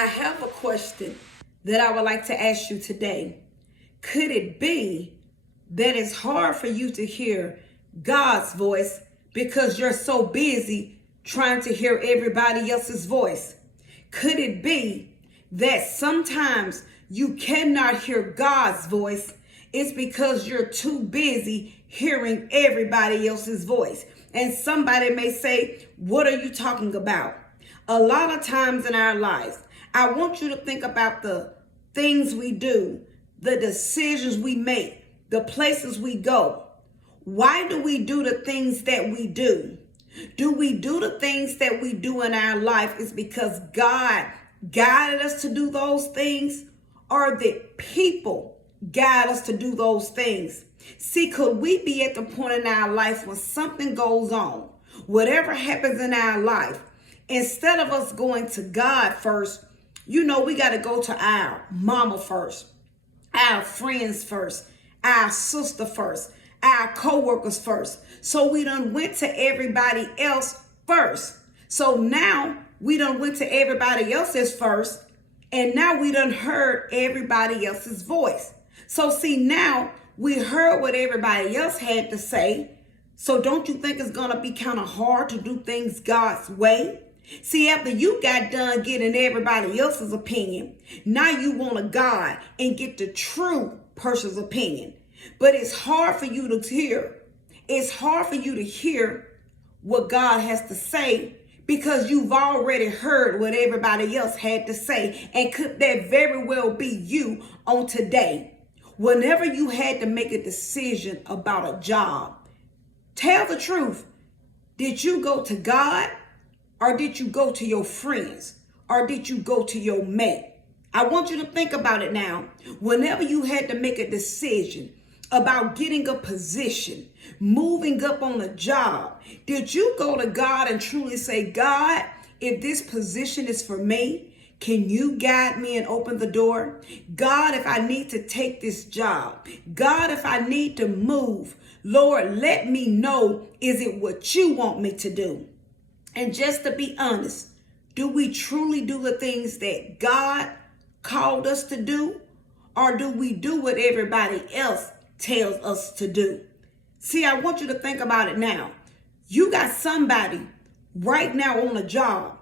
I have a question that I would like to ask you today. Could it be that it's hard for you to hear God's voice because you're so busy trying to hear everybody else's voice? Could it be that sometimes you cannot hear God's voice? It's because you're too busy hearing everybody else's voice. And somebody may say, what are you talking about? A lot of times in our lives, I want you to think about the things we do, the decisions we make, the places we go. Why do we do the things that we do? Do we do the things that we do in our life is because God guided us to do those things, or that people guide us to do those things? See, could we be at the point in our life when something goes on, whatever happens in our life, instead of us going to God first, we got to go to our mama first, our friends first, our sister first, our co-workers first. So we done went to everybody else first. So now we done went to everybody else's first, and now we done heard everybody else's voice. So see, now we heard what everybody else had to say. So don't you think it's going to be kind of hard to do things God's way? See, after you got done getting everybody else's opinion, now you want a God and get the true person's opinion. But it's hard for you to hear. It's hard for you to hear what God has to say because you've already heard what everybody else had to say. And could that very well be you on today? Whenever you had to make a decision about a job, tell the truth. Did you go to God? Or did you go to your friends? Or did you go to your mate? I want you to think about it now. Whenever you had to make a decision about getting a position, moving up on a job, did you go to God and truly say, God, if this position is for me, can you guide me and open the door? God, if I need to take this job, God, if I need to move, Lord, let me know, is it what you want me to do? And just to be honest, do we truly do the things that God called us to do? Or do we do what everybody else tells us to do? See, I want you to think about it now. You got somebody right now on a job.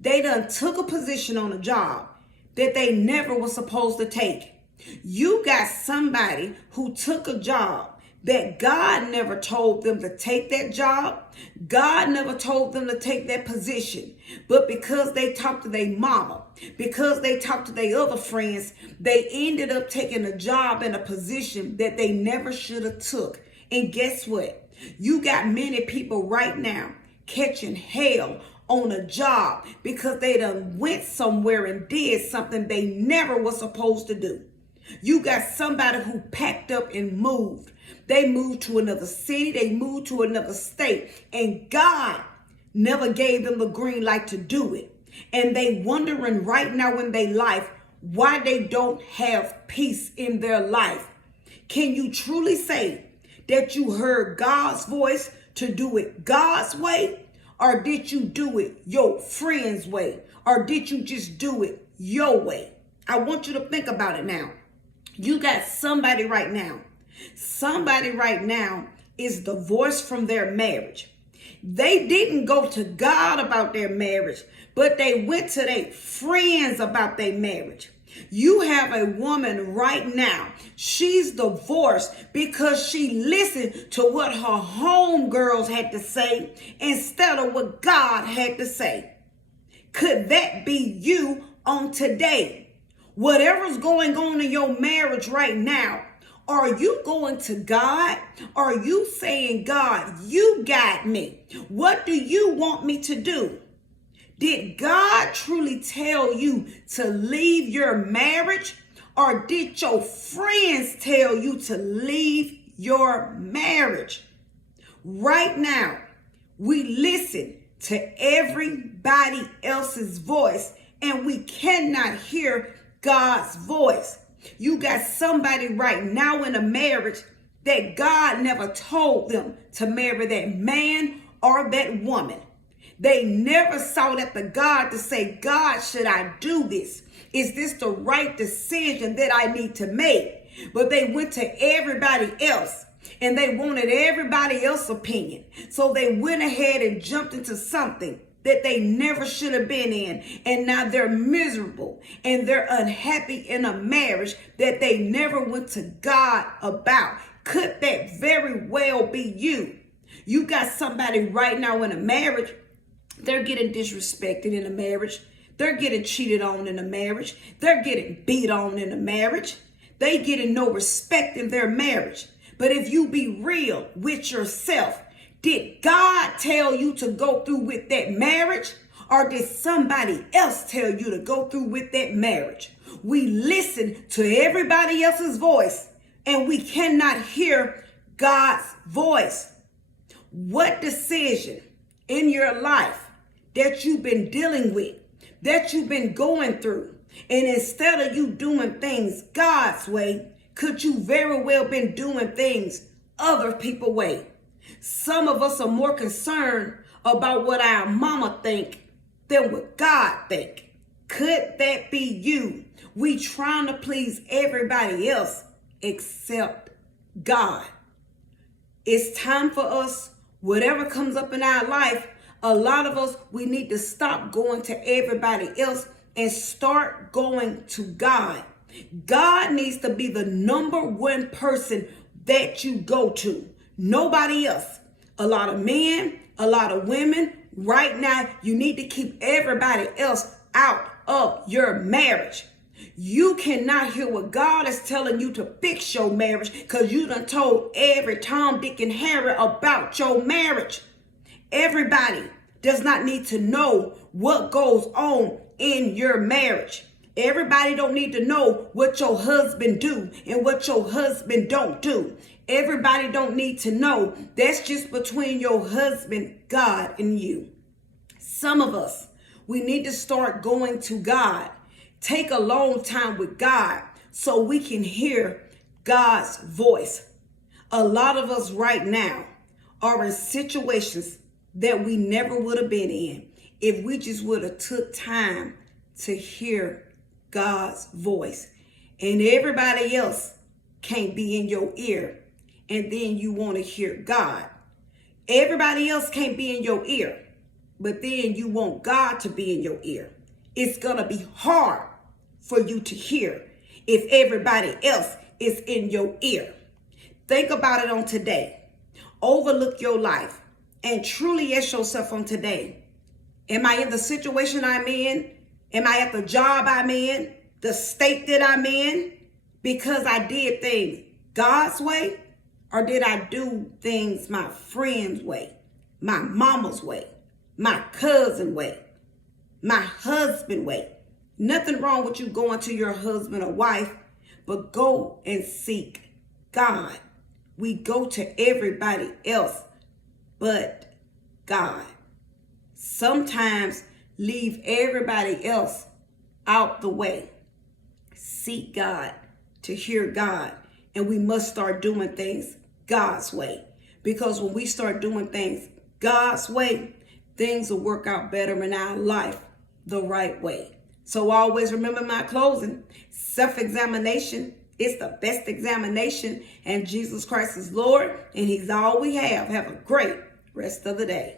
They done took a position on a job that they never were supposed to take. You got somebody who took a job that God never told them to take that job. God never told them to take that position. But because they talked to their mama, because they talked to their other friends, they ended up taking a job and a position that they never should have took. And guess what? You got many people right now catching hell on a job because they done went somewhere and did something they never were supposed to do. You got somebody who packed up and moved. They moved to another city. They moved to another state. And God never gave them the green light to do it. And they wondering right now in their life why they don't have peace in their life. Can you truly say that you heard God's voice to do it God's way? Or did you do it your friend's way? Or did you just do it your way? I want you to think about it now. You got somebody right now. Somebody right now is divorced from their marriage. They didn't go to God about their marriage, but they went to their friends about their marriage. You have a woman right now. She's divorced because she listened to what her homegirls had to say instead of what God had to say. Could that be you on today? Whatever's going on in your marriage right now, are you going to God? Are you saying, God, you guide me? What do you want me to do? Did God truly tell you to leave your marriage? Or did your friends tell you to leave your marriage? Right now, we listen to everybody else's voice and we cannot hear God's voice. You got somebody right now in a marriage that God never told them to marry that man or that woman. They never sought after God to say, God, should I do this? Is this the right decision that I need to make? But they went to everybody else and they wanted everybody else's opinion. So they went ahead and jumped into something that they never should have been in. And now they're miserable and they're unhappy in a marriage that they never went to God about. Could that very well be you? You got somebody right now in a marriage, they're getting disrespected in a marriage. They're getting cheated on in a marriage. They're getting beat on in a marriage. They getting no respect in their marriage. But if you be real with yourself, did God tell you to go through with that marriage? Or did somebody else tell you to go through with that marriage? We listen to everybody else's voice and we cannot hear God's voice. What decision in your life that you've been dealing with, that you've been going through, and instead of you doing things God's way, could you very well been doing things other people's way? Some of us are more concerned about what our mama think than what God think. Could that be you? We trying to please everybody else except God. It's time for us, whatever comes up in our life, a lot of us, we need to stop going to everybody else and start going to God. God needs to be the number one person that you go to. Nobody else. A lot of men, a lot of women. Right now, you need to keep everybody else out of your marriage. You cannot hear what God is telling you to fix your marriage because you done told every Tom, Dick, and Harry about your marriage. Everybody does not need to know what goes on in your marriage. Everybody don't need to know what your husband do and what your husband don't do. Everybody don't need to know. That's just between your husband, God, and you. Some of us, we need to start going to God. Take a long time with God so we can hear God's voice. A lot of us right now are in situations that we never would have been in if we just would have took time to hear God's voice. And everybody else can't be in your ear and then you want to hear God. Everybody else can't be in your ear, but then you want God to be in your ear. It's going to be hard for you to hear if everybody else is in your ear. Think about it on today. Overlook your life and truly ask yourself on today, am I in the situation I'm in? Am I at the job I'm in? The state that I'm in? Because I did things God's way? Or did I do things my friend's way, my mama's way, my cousin way, my husband way? Nothing wrong with you going to your husband or wife, but go and seek God. We go to everybody else but God. Sometimes leave everybody else out the way. Seek God to hear God. And we must start doing things God's way. Because when we start doing things God's way, things will work out better in our life the right way. So always remember my closing. Self-examination is the best examination. And Jesus Christ is Lord. And he's all we have. Have a great rest of the day.